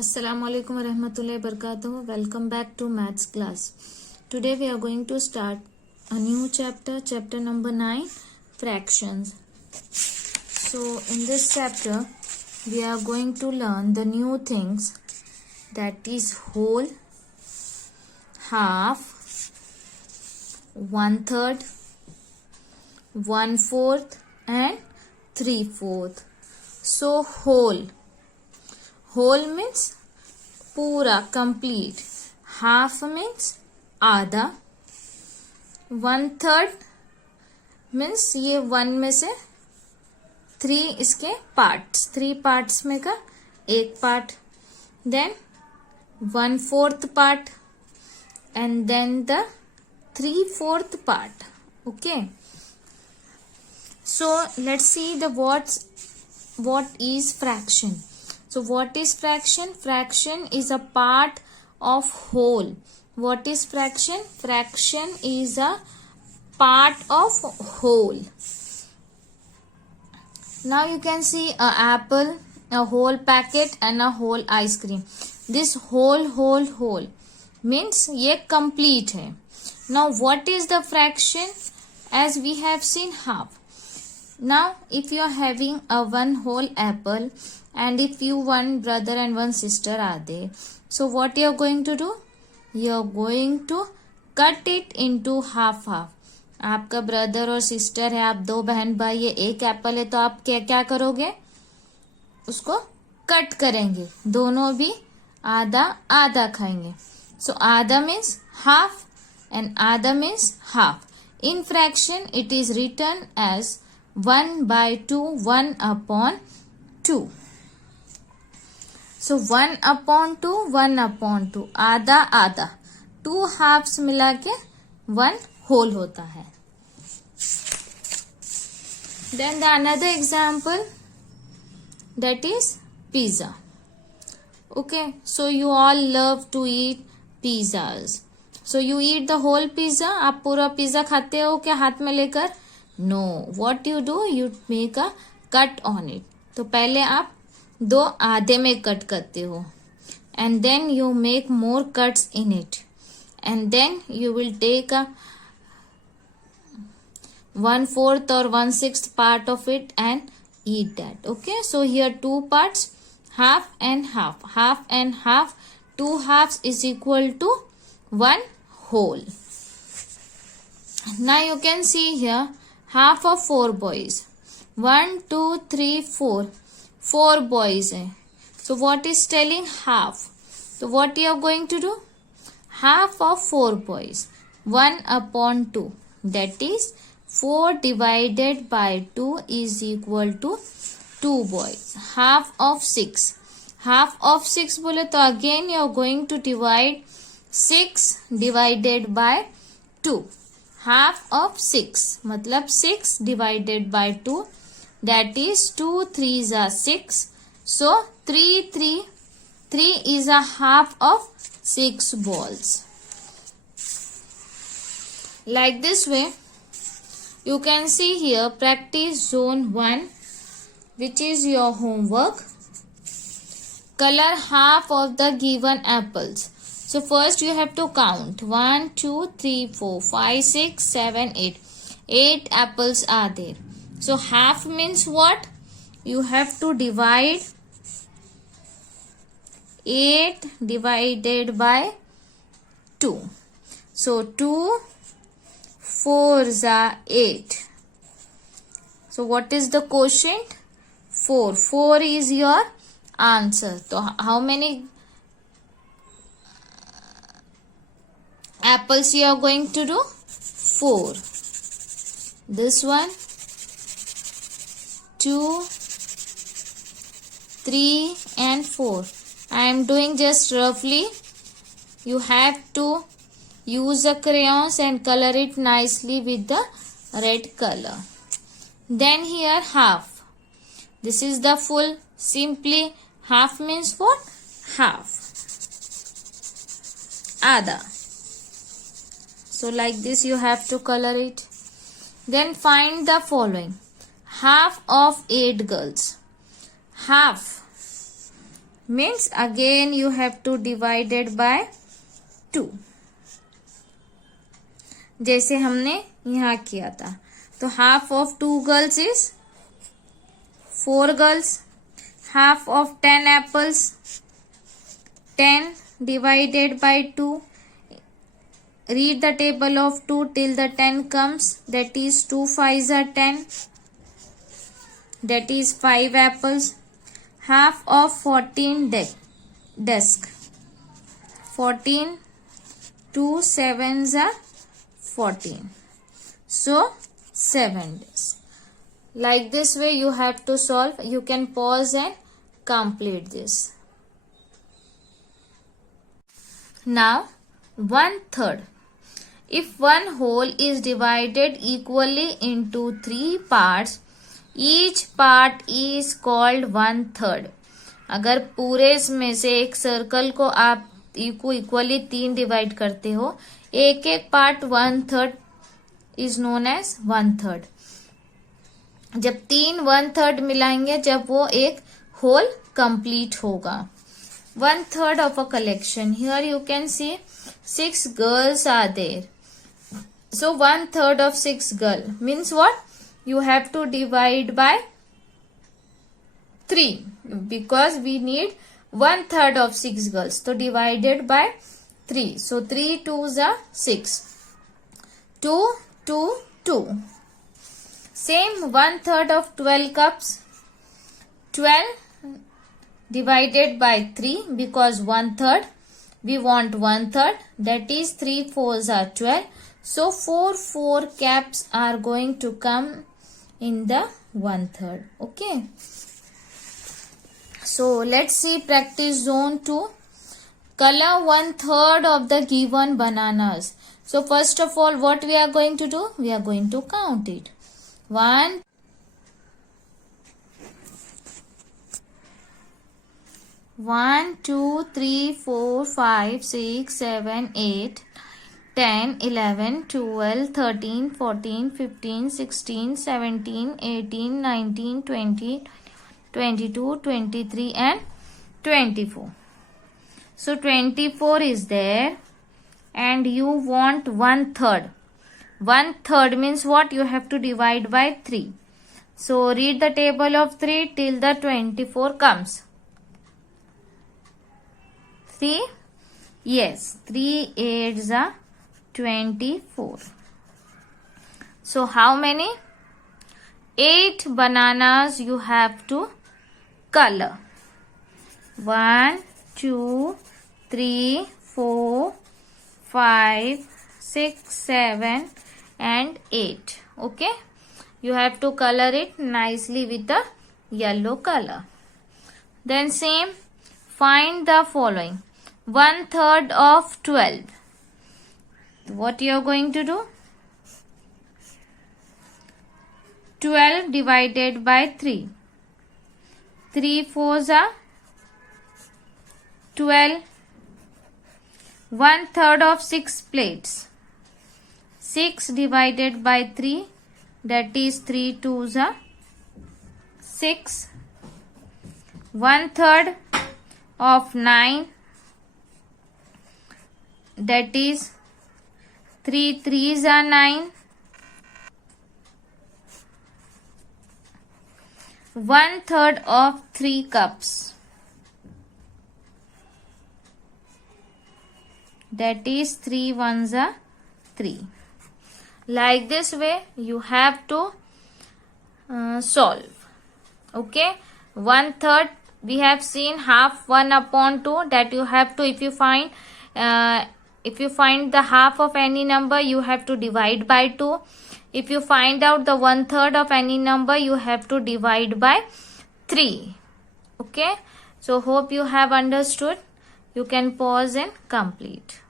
Assalamu alaikum warahmatullahi wabarakatuh. Welcome back to maths class. Today we are going to start a new chapter number 9, fractions. So in this chapter we are going to learn the new things, that is whole, half, 1/3, 1/4 and 3/4. So whole means पूरा, complete. Half means आधा. 1/3 means ये 1 में से 3 इसके parts, 3 parts में का एक part. Then 1/4 part and then the 3/4 part. Okay, so let's see the what is fraction. So what is fraction? Fraction is a part of whole. What is fraction? Fraction is a part of whole. Now you can see a apple, a whole packet and a whole ice cream. This whole means ये complete है. Now what is the fraction? As we have seen, half. Now if you are having a one whole apple and if you one brother and one sister are there, so what you are going to do? You are going to cut it into half. आपका brother और sister है, आप दो बहन भाई है, एक Apple है, तो आप क्या करोगे? उसको कट करेंगे, दोनों भी आधा आधा खाएंगे. सो आधा मीन्स हाफ एंड आधा means half. In fraction it is written as 1/2, 1/2. So 1/2, 1/2, आधा आधा, 2 हाफ्स मिला के 1 होल होता है. Then the another example, that is pizza. Okay, so you all love to eat pizzas. So you eat the whole pizza. आप पूरा pizza खाते हो क्या हाथ में लेकर? No. What you do? You make a cut on it. तो पहले आप दो आधे में कट करते हो and then you make more cuts in it and then you will take a 1/4 or 1/6 part of it and eat that. Okay, so here 2 parts, half and half, half and half. 2 halves is equal to 1 whole. Now you can see here half of 4 boys. 1 2 3 4, 4 boys हैं. So what is telling? Half. So what you are going to do? Half of 4 boys, 1/2. That is 4 divided by 2 is equal to 2 boys. Half of 6. Half of 6 बोले तो again you are going to divide 6 divided by 2. Half of 6 मतलब 6 divided by 2, that is 2 3s are 6. So 3 is a half of 6 balls. Like this way you can see here practice zone 1, which is your homework. Color half of the given apples. So first you have to count 1 2 3 4 5 6 7 8. 8 apples are there. So half means what? You have to divide 8 divided by 2. So 2 4s are 8. So what is the quotient? 4. 4 is your answer. So how many apples you are going to do? 4. This one, 2, 3 and 4. I am doing just roughly. You have to use the crayons and color it nicely with the red color. Then here half. This is the full. Simply half means what? Half. Adha. So like this you have to color it. Then find the following. Half of 8 girls. Half means again you have to divide it by 2, जैसे हमने यहाँ किया था. तो half of 2 girls is 4 girls. Half of 10 apples, 10 divided by 2. Read the table of 2 till the 10 comes. That is 2 5s are 10. That is 5 apples. Half of 14 desk. 14. 2 7s are 14. So 7 desks. Like this way you have to solve. You can pause and complete this. Now 1/3. If one whole is divided equally into 3 parts, each part is called 1/3. अगर पूरे में से एक circle को आप equally 3 divide करते हो, एक एक पार्ट 1/3 इज नोन एज 1/3. जब 3 1/3 मिलाएंगे जब वो एक होल कंप्लीट होगा. 1/3 of a collection. Here you can see 6 girls are there. So 1/3 of 6 girl means what? You have to divide by 3 because we need 1/3 of 6 girls. So divided by 3. So 3 2s are 6. 2 2 2. Same 1/3 of 12 cups. 12 divided by 3 because 1/3 we want 1/3, that is 3 4s are 12. So 4 caps are going to come in the 1/3. Okay. So let's see practice zone 2. Color 1/3 of the given bananas. So first of all what we are going to do? We are going to count it. 1 1 2 3 4 5 6 7 8 10 11 12 13 14 15 16 17 18 19 20 22 23 and 24. So 24 is there and you want 1/3. 1/3 means what? You have to divide by 3. So read the table of 3 till the 24 comes. 3? Yes, 3 8s are 24. So how many? 8 bananas you have to color. 1 2 3 4 5 6 7 and 8. Okay, you have to color it nicely with the yellow color. Then same, find the following. 1/3 of 12. What you are going to do? 12 divided by 3. 3 4s are 12. 1/3 of 6 plates. 6 divided by 3, that is 3 2s are 6. 1/3 of 9, that is 3 3s are 9. 1/3 of 3 cups, that is 3 1s are 3. Like this way you have to solve. Okay, 1/3 we have seen half 1/2, that you have to, if you find the half of any number you have to divide by 2. If you find out the 1/3 of any number you have to divide by 3. Okay, so hope you have understood. You can pause and complete.